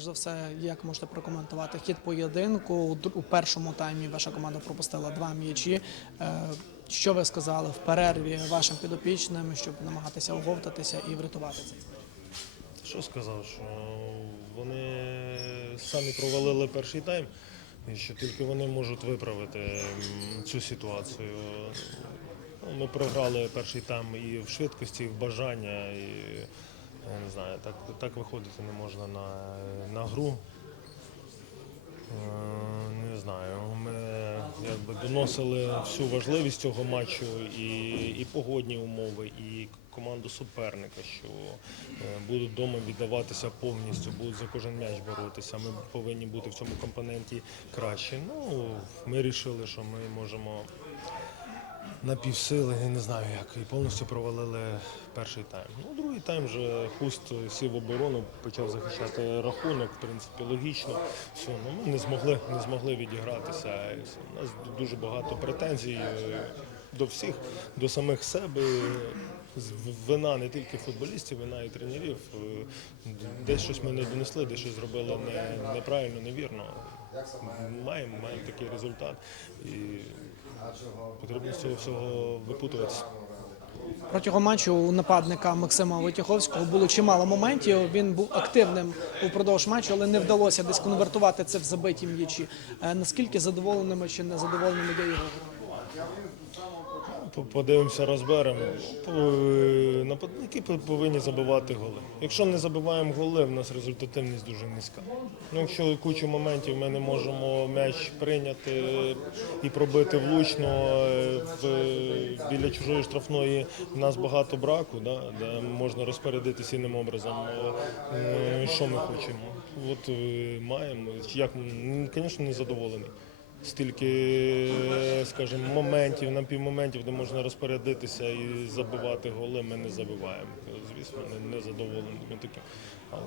перш за все, як можете прокоментувати хід поєдинку? У першому таймі ваша команда пропустила два м'ячі. Е, Що ви сказали в перерві вашим підопічним, щоб намагатися оговтатися і врятувати цей? Що сказав, що вони самі провалили перший тайм, і що тільки вони можуть виправити цю ситуацію. Ну, Ми програли перший тайм і в швидкості, і в бажання, і я не знаю, так, так виходити не можна на, на гру. Е, Не знаю, ми якби доносили всю важливість цього матчу і, і погодні умови, і команду суперника, що е, будуть вдома віддаватися повністю, будуть за кожен м'яч боротися. Ми повинні бути в цьому компоненті краще. Ну, ми вирішили, що ми можемо на півсили, я не знаю як, і повністю провалили перший тайм. Ну, другий тайм вже хуст сів в оборону, почав захищати рахунок, в принципі, логічно. Все, ну, ми не змогли, не змогли відігратися. У нас дуже багато претензій е, до всіх, до самих себе. Вина не тільки футболістів, вина і тренерів. Е, Десь щось ми не донесли, десь щось зробили не, неправильно, невірно. Маємо, маємо такий результат. І Потрібно з цього всього випутуватися. Протягом матчу у нападника Максима Витяховського було чимало моментів. Він був активним упродовж матчу, але не вдалося десь конвертувати це в забиті м'ячі. Е, Наскільки задоволеними чи незадоволеними є його? По- Подивимося, розберемо. Е, Нападники повинні забивати голи. Якщо не забиваємо голи, в нас результативність дуже низька. Ну, якщо кучу моментів ми не можемо м'яч прийняти і пробити влучно е, біля чужої штрафної, в нас багато браку, да, де можна розпорядитися інним образом. Е, Що ми хочемо? От маємо. Як, звісно, не задоволений. Стільки, скажімо, моментів, напівмоментів, де можна розпорядитися і забивати голи, ми не забиваємо. Звісно, не, не задоволені ми таким. Але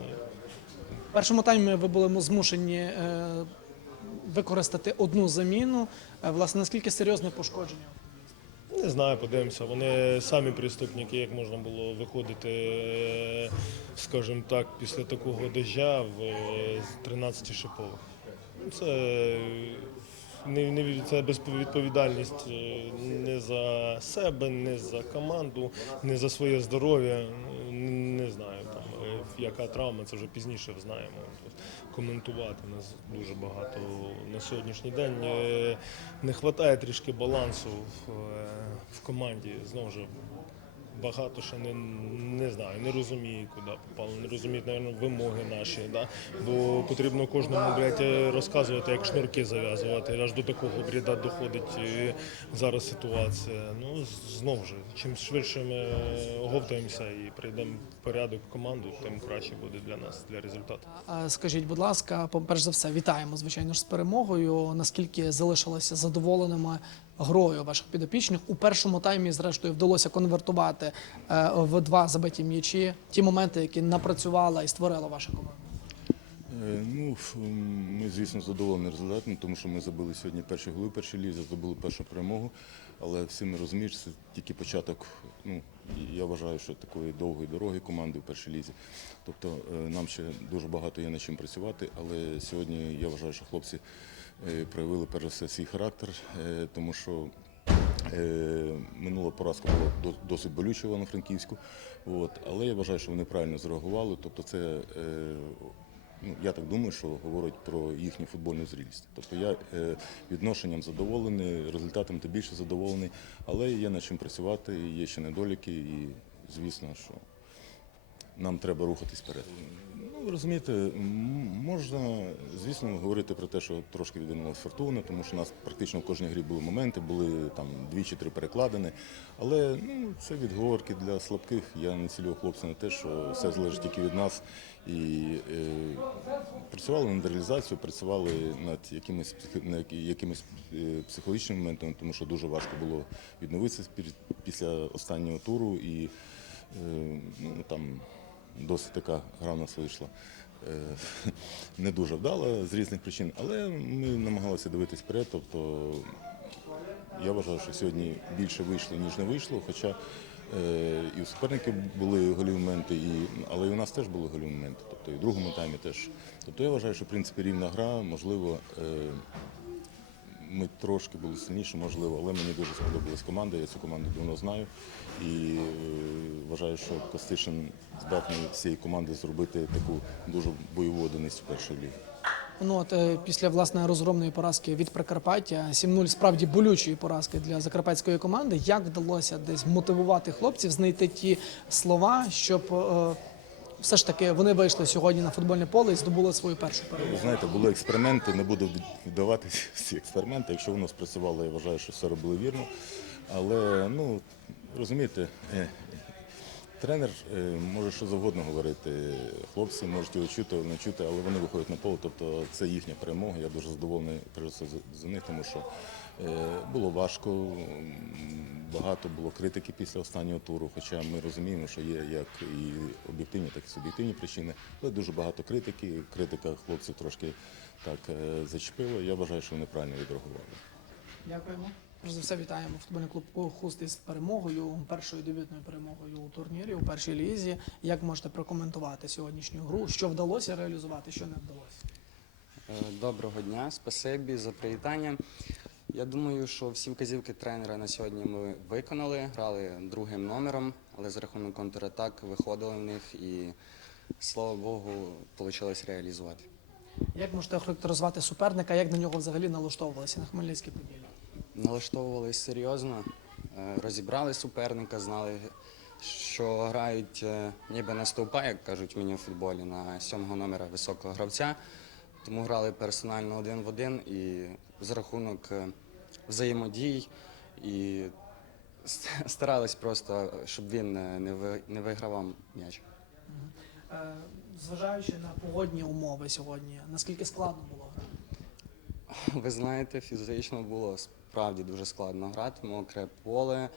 В першому таймі ви були змушені е, використати одну заміну. Е, Власне, наскільки серйозне пошкодження? не знаю, подивимося. Вони самі преступники, як можна було виходити, е, скажімо так, після такого дождя в е, з 13 шипових. Це не, не це безвідповідальність е, не за себе, не за команду, не за своє здоров'я. Не, знаю там е, яка травма, це вже пізніше знаємо. Коментувати нас дуже багато на сьогоднішній день. Е, Не вистачає трішки балансу в команді. Знову ж багато ще не, не знаю, не розуміє, куди попало, не розуміють, мабуть, вимоги наші. Да? Бо потрібно кожному блядь, розказувати, як шнурки зав'язувати. Аж до такого бріда доходить е, зараз ситуація. Ну, знову ж, чим швидше ми оговтаємося і прийдемо в порядок команду, тим краще буде для нас, для результату. Скажіть, будь ласка, перш за все, вітаємо, звичайно ж, з перемогою. Наскільки залишилися задоволеними грою ваших підопічних? У першому таймі, зрештою, вдалося конвертувати е, в два забиті м'ячі ті моменти, які напрацювала і створила ваша команда. Е, Ну, ми, звісно, задоволені результатом, тому що ми забили сьогодні перші голи, першій лізі, здобули першу перемогу. Але всі ми розуміємо, що це тільки початок. Ну, я вважаю, що такої довгої дороги команди в першій лізі. Тобто е, нам ще дуже багато є над чим працювати, але сьогодні я вважаю, що хлопці проявили перш за все свій характер, е, тому що Е, Минула поразка була до- досить болюча в Івано-Франківську, але я вважаю, що вони правильно зреагували. Тобто, це е, ну, я так думаю, що говорить про їхню футбольну зрілість. Тобто я е, відношенням задоволений, результатом тим більше задоволений, але є над чим працювати, є ще недоліки, і звісно, що нам треба рухатись вперед. Ну, розумієте, можна, звісно, говорити про те, що трошки відвернулася фортуна, тому що у нас практично в кожній грі були моменти, були там дві чи три перекладини. Але ну, це відговорки для слабких. Я не цілюю хлопців на те, що все залежить тільки від нас. І е, працювали над реалізацією, працювали над якимись якимись е, психологічними моментами, тому що дуже важко було відновитися після останнього туру. І Е, Ну, там досить така гра в нас вийшла. Е, Не дуже вдала з різних причин, але ми намагалися дивитись вперед. Тобто я вважаю, що сьогодні більше вийшло, ніж не вийшло. Хоча Е, І у суперників були голі моменти, і, але і у нас теж були голі моменти. Тобто і в другому таймі теж. Тобто я вважаю, що в принципі рівна гра, можливо, е, ми трошки були сильніші, можливо, але мені дуже сподобалась команда. Я цю команду давно знаю. І е, вважаю, що Костишин здатний з цієї команди зробити таку дуже бойову одиницю першої ліги. Ну от е, після власне розгромної поразки від Прикарпаття 7-0 справді болючої поразки для закарпатської команди. Як вдалося десь мотивувати хлопців, знайти ті слова, щоб е, все ж таки вони вийшли сьогодні на футбольне поле і здобули свою першу перемогу? Знаєте, були експерименти, не буду віддаватися всі експерименти. Якщо воно спрацювало, я вважаю, що все робили вірно. Але ну розумієте, е, тренер е, може що завгодно говорити. Хлопці можуть його чути, не чути, але вони виходять на поле. Тобто це їхня перемога. Я дуже задоволений за них, тому що е, було важко. Багато було критики після останнього туру, хоча ми розуміємо, що є як і об'єктивні, так і суб'єктивні причини. Але дуже багато критики. Критика хлопців трошки так е, зачепила. Я вважаю, що вони правильно відреагували. Дякуємо. Перш за все вітаємо футбольний клуб Хуст із перемогою, першою дебютною перемогою у турнірі у першій лізі. Як можете прокоментувати сьогоднішню гру? Що вдалося реалізувати, що не вдалося? Е, Доброго дня, спасибі за привітання. Я думаю, що всі вказівки тренера на сьогодні ми виконали, грали другим номером, але за рахунок контратак виходили в них і, слава Богу, вийшло реалізувати. Як можете охарактеризувати суперника, як на нього взагалі налаштовувалися на Хмельницькій поділі? Налаштовувались серйозно, е, розібрали суперника, знали, що грають е, ніби на стовпа, як кажуть мені в футболі, на сьомого номера високого гравця. Тому грали персонально один в один і за рахунок е, взаємодій і старались просто, щоб він не вигравав м'яч. Зважаючи на погодні умови сьогодні, наскільки складно було грати? Ви знаєте, фізично було справді дуже складно грати, мокре поле,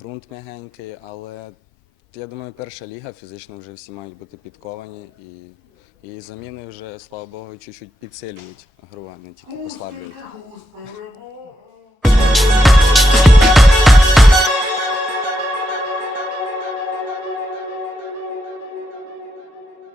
ґрунт м'ягенький, але я думаю, перша ліга фізично вже всі мають бути підковані і, і заміни вже, слава Богу, чуть-чуть підсилюють гру, а не тільки послаблюють. Перемога!